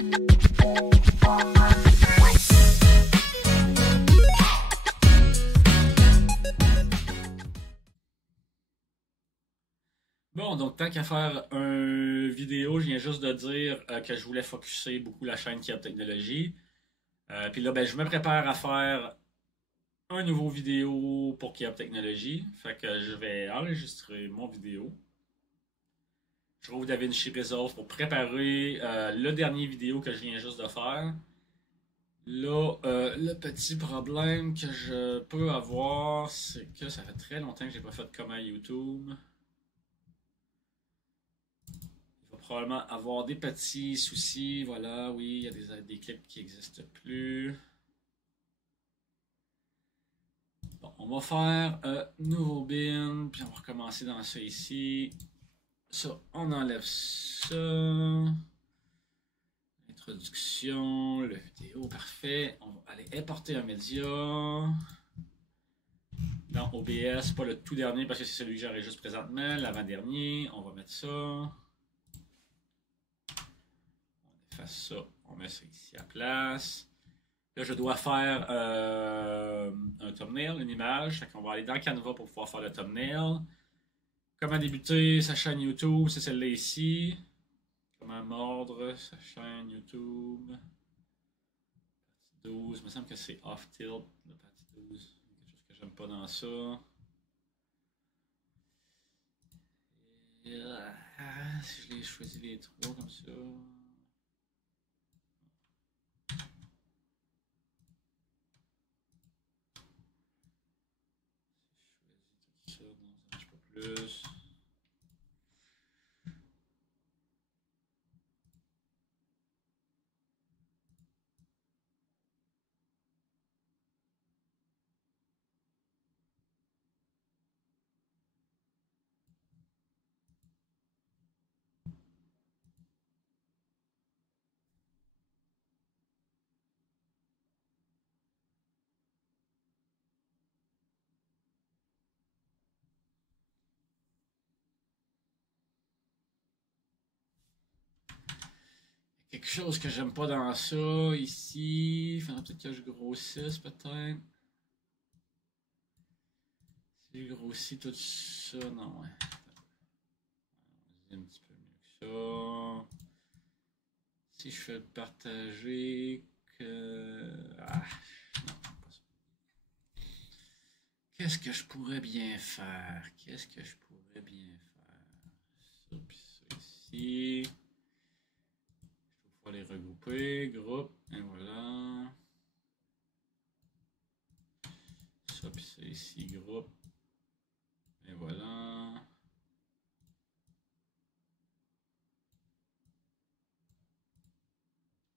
Bon, donc tant qu'à faire une vidéo, je viens juste de dire que je voulais focusser beaucoup la chaîne Kiab Technologies. Puis là, ben, je me prépare à faire un nouveau vidéo pour Kiab Technologies. Fait que je vais enregistrer mon vidéo. Je rouvre DaVinci Resolve pour préparer le dernier vidéo que je viens juste de faire. Là, le petit problème que je peux avoir, c'est que ça fait très longtemps que j'ai pas fait de comment YouTube. Il va probablement avoir des petits soucis. Voilà, oui, il y a des clips qui n'existent plus. Bon, on va faire nouveau bin, puis on va recommencer dans ça ici. Ça, on enlève ça. Introduction, le vidéo, parfait. On va aller importer un média. Dans OBS, pas le tout dernier parce que c'est celui que j'enregistre présentement, l'avant-dernier. On va mettre ça. On efface ça, on met ça ici à place. Là, je dois faire un thumbnail, une image. Fait qu'on va aller dans Canva pour pouvoir faire le thumbnail. Comment débuter sa chaîne YouTube, c'est celle-là ici. Comment mordre sa chaîne YouTube. Partie 12, il me semble que c'est off-tilt, la partie 12. Quelque chose que j'aime pas dans ça. Et, si je les choisis les trois comme ça. Si je choisis tout ça, non, ça marche pas plus. Quelque chose que j'aime pas dans ça, ici. Il faudrait peut-être que je grossisse, peut-être. Si je grossis tout ça, non, ouais. Un petit peu mieux que ça. Si je fais partager, non, pas ça. Qu'est-ce que je pourrais bien faire? Qu'est-ce que je pourrais bien faire? Ça, puis ça ici. Il faut les regrouper. Groupe, et voilà. Ça, puis ça ici, groupe. Et voilà.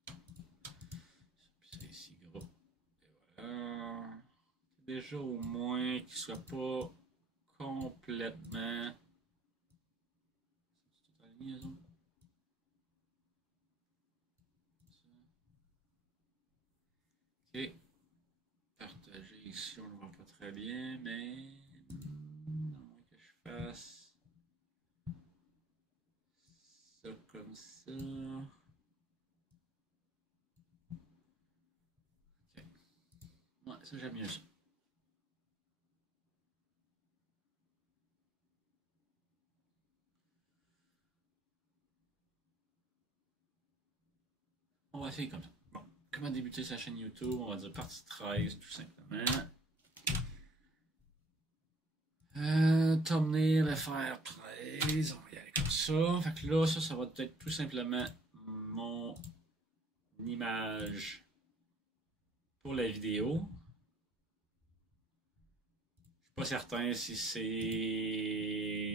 Ça, puis ça ici, groupe. Et voilà. Déjà au moins qu'il soit pas complètement. C'est tout aligné, les autres? Ok. Partager ici, on ne le voit pas très bien, mais. À moins que je fasse ça comme ça. Ok. Ouais, ça j'aime mieux ça. On va essayer comme ça. Bon. Comment débuter sa chaîne YouTube? On va dire partie 13 tout simplement. Thumbnail FR13. On va y aller comme ça. Fait que là, ça va être tout simplement mon image pour la vidéo. Je suis pas certain si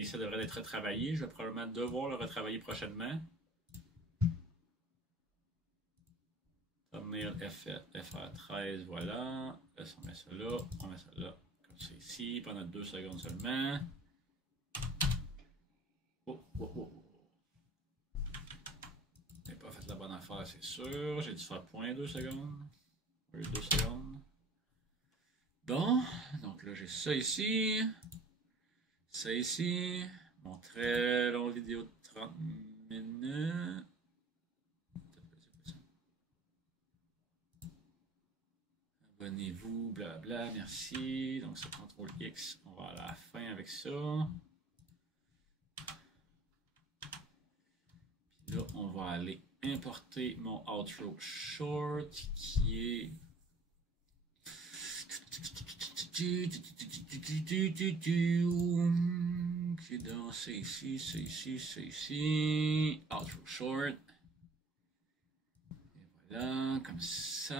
ça devrait être retravaillé. Je vais probablement devoir le retravailler prochainement. Thumbnail FR13, voilà. Là, on met ça là, on met ça là, comme ça ici, pendant 2 secondes seulement. Oh, oh, oh. J'ai pas fait la bonne affaire, c'est sûr. J'ai dû faire 0.2 secondes. 2 secondes. Bon, donc là j'ai ça ici. Ça ici. Mon très long vidéo de 30 minutes. abonnez-vous, blabla, merci. Donc, c'est CTRL X, on va à la fin avec ça. Puis là, on va aller importer mon outro short qui est. Qui est dans c'est ici, c'est ici, c'est ici. Outro short. Et voilà, comme ça.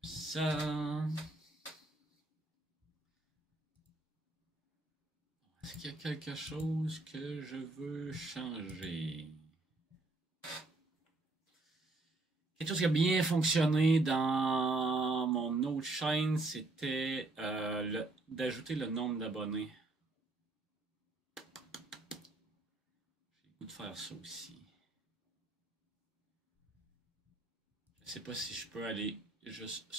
Comme ça. Est-ce qu'il y a quelque chose que je veux changer? Quelque chose qui a bien fonctionné dans mon autre chaîne, c'était d'ajouter le nombre d'abonnés. J'ai le goût de faire ça aussi. Je ne sais pas si je peux aller juste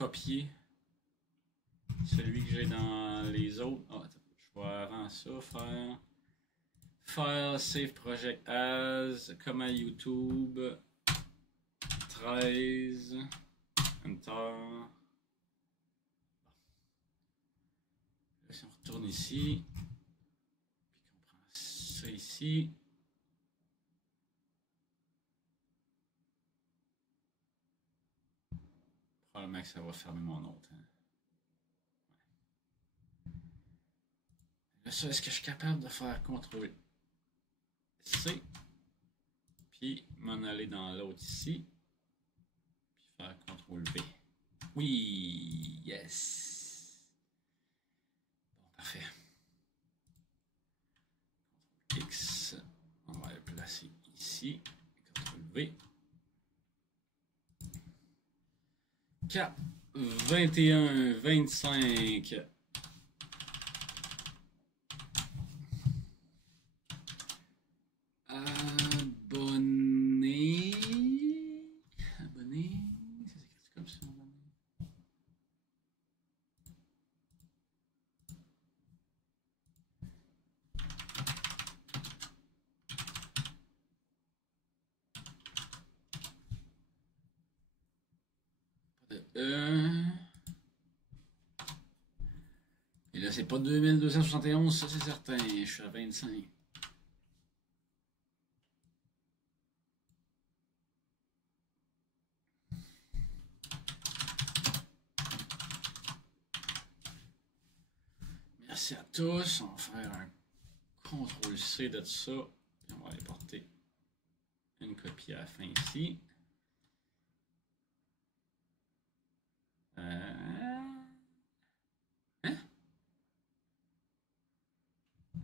copier celui que j'ai dans les autres. Oh, attends, je vais avant ça faire File, Save Project As, comme à YouTube, 13, Enter. Là, si on retourne ici, puis qu'on prend ça ici. Probablement que ça va fermer mon autre. Hein. Là, ça, est-ce que je suis capable de faire CTRL C, puis m'en aller dans l'autre ici, puis faire CTRL V. Oui, yes. Bon, parfait. CTRL X, on va le placer ici, CTRL V. K, 21, 25. Abonné. Abonné. Ça s'écrit comme ça. Pas de E. Et là, c'est pas 2271, ça c'est certain. Je suis à 25. Merci à tous. On va faire un CTRL-C de ça. Puis on va aller porter une copie à la fin ici. Hein?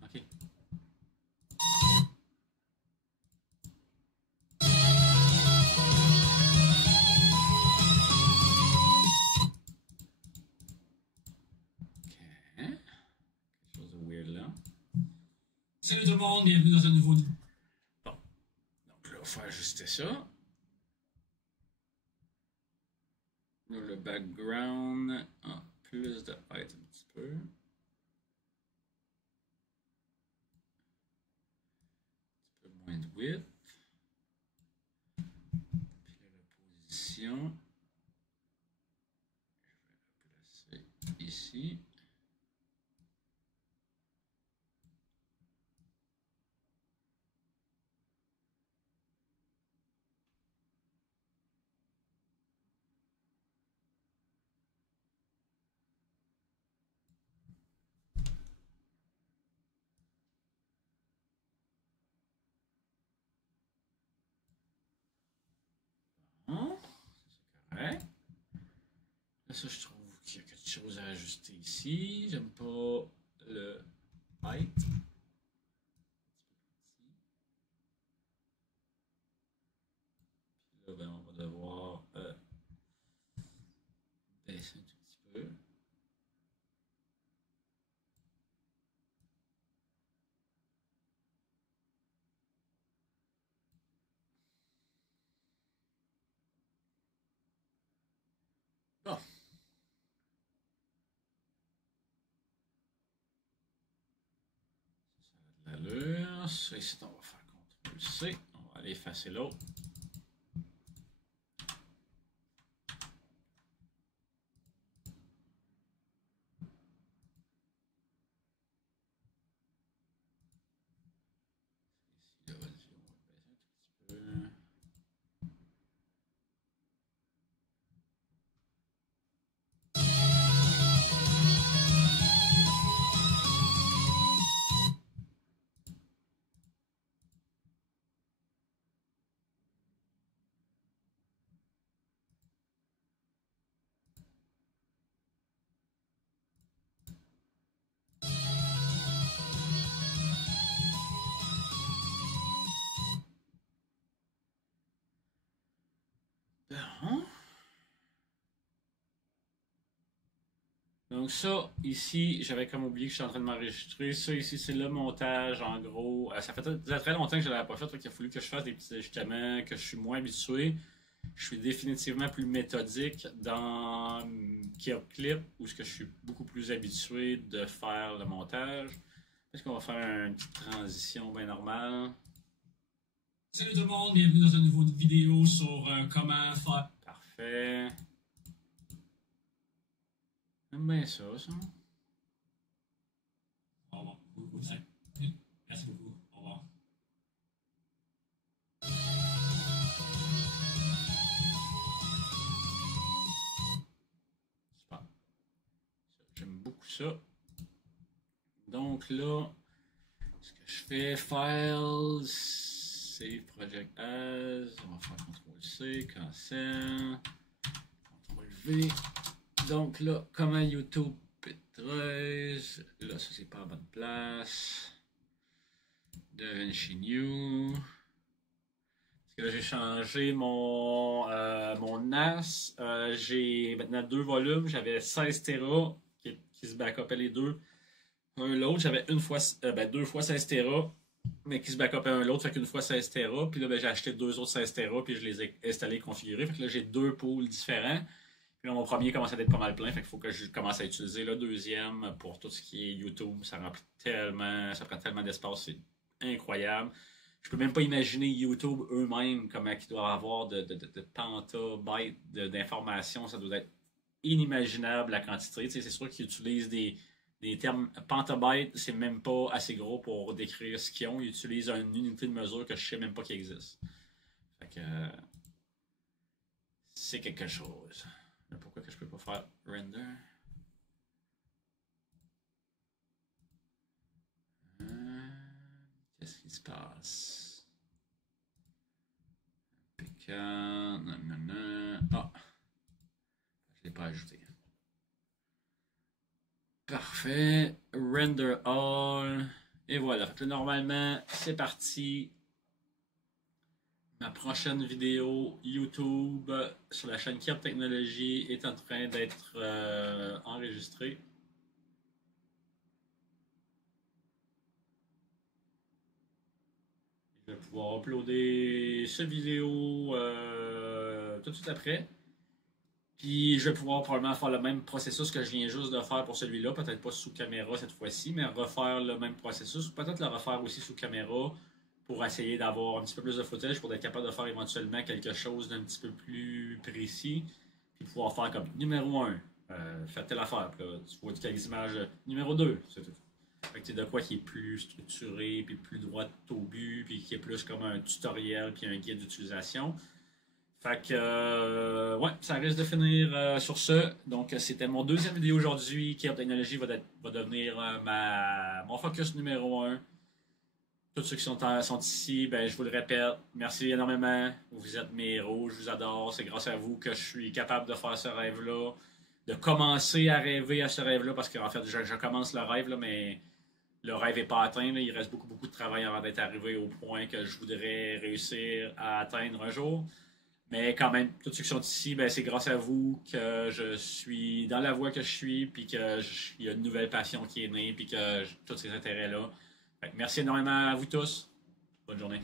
OK. Quelque chose de weird là. Salut tout le monde, bienvenue dans un nouveau... Bon. Donc là, on va faire ajuster ça. Là, le background. Ah, plus de height un petit peu. Un petit peu moins de width. Puis là, la position. Je vais la placer ici. Bon, c'est correct. Là, ça, je trouve qu'il y a quelque chose à ajuster ici. J'aime pas le height. Puis là, ben, on va devoir baisser un tout petit peu. Bon. Ça a de l'allure. Ça, ici, on va faire le sais. On va aller effacer l'autre. Donc ça, ici, j'avais comme oublié que je suis en train de m'enregistrer. Ça, ici, c'est le montage, en gros. Ça fait très longtemps que je ne l'avais pas fait, qu'il a fallu que je fasse des petits ajustements, que je suis moins habitué. Je suis définitivement plus méthodique dans Clip, où je suis beaucoup plus habitué de faire le montage. Est-ce qu'on va faire une petite transition bien normale? Salut tout le monde, bienvenue dans une nouvelle vidéo sur comment faire. Parfait. J'aime bien ça, ça. Au revoir. Merci beaucoup. Au revoir. Super. J'aime beaucoup ça. Donc là, ce que je fais, Files, Save Project As, on va faire CTRL-C, Cancel, CTRL-V. Donc là, comment YouTube P13, là ça c'est pas à bonne place. DaVinci New. Parce que là j'ai changé mon NAS. J'ai maintenant 2 volumes. J'avais 16 Tera qui se backupaient les deux. L'autre, j'avais deux fois 16 Tera, mais qui se backupaient un l'autre, fait qu'une fois 16 Tera. Puis là, j'ai acheté 2 autres 16 Tera, puis je les ai installés et configurés. Fait que là, j'ai 2 pools différents. Puis là, mon premier commence à être pas mal plein, fait qu'il faut que je commence à utiliser le deuxième pour tout ce qui est YouTube. Ça remplit tellement, ça prend tellement d'espace, c'est incroyable. Je peux même pas imaginer YouTube eux-mêmes comment ils doivent avoir de petabytes d'informations. Ça doit être inimaginable la quantité. C'est sûr qu'ils utilisent des termes petabytes, c'est même pas assez gros pour décrire ce qu'ils ont. Ils utilisent une unité de mesure que je sais même pas qu'il existe. Fait que c'est quelque chose. Mais pourquoi que je peux pas faire render? Qu'est-ce qui se passe? Pécan, nanana. Ah! Je l'ai pas ajouté. Parfait. Render all. Et voilà. Fait que là, normalement, c'est parti. Ma prochaine vidéo YouTube sur la chaîne Cap Technologie est en train d'être enregistrée. Je vais pouvoir uploader cette vidéo tout de suite après. Puis je vais pouvoir probablement faire le même processus que je viens juste de faire pour celui-là. Peut-être pas sous caméra cette fois-ci, mais refaire le même processus. Peut-être le refaire aussi sous caméra pour essayer d'avoir un petit peu plus de footage pour être capable de faire éventuellement quelque chose d'un petit peu plus précis. Puis pouvoir faire comme numéro 1, faites telle affaire. Puis là, tu vois quelques images. Numéro 2, c'est tout. Fait que de quoi qui est plus structuré, puis plus droit au but, puis qui est plus comme un tutoriel, puis un guide d'utilisation. Fait que, ouais, ça risque de finir sur ce. Donc, c'était mon deuxième vidéo aujourd'hui. Cap Technologie va devenir mon focus numéro 1. Tous ceux qui sont ici, ben, je vous le répète, merci énormément. Vous êtes mes héros, je vous adore. C'est grâce à vous que je suis capable de faire ce rêve-là, de commencer à rêver à ce rêve-là, parce qu'en fait, je commence le rêve, là, mais le rêve n'est pas atteint. Là. Il reste beaucoup, beaucoup de travail avant d'être arrivé au point que je voudrais réussir à atteindre un jour. Mais quand même, tous ceux qui sont ici, ben, c'est grâce à vous que je suis dans la voie que je suis, puis qu'il y a une nouvelle passion qui est née, puis que tous ces intérêts-là. Merci énormément à vous tous. Bonne journée.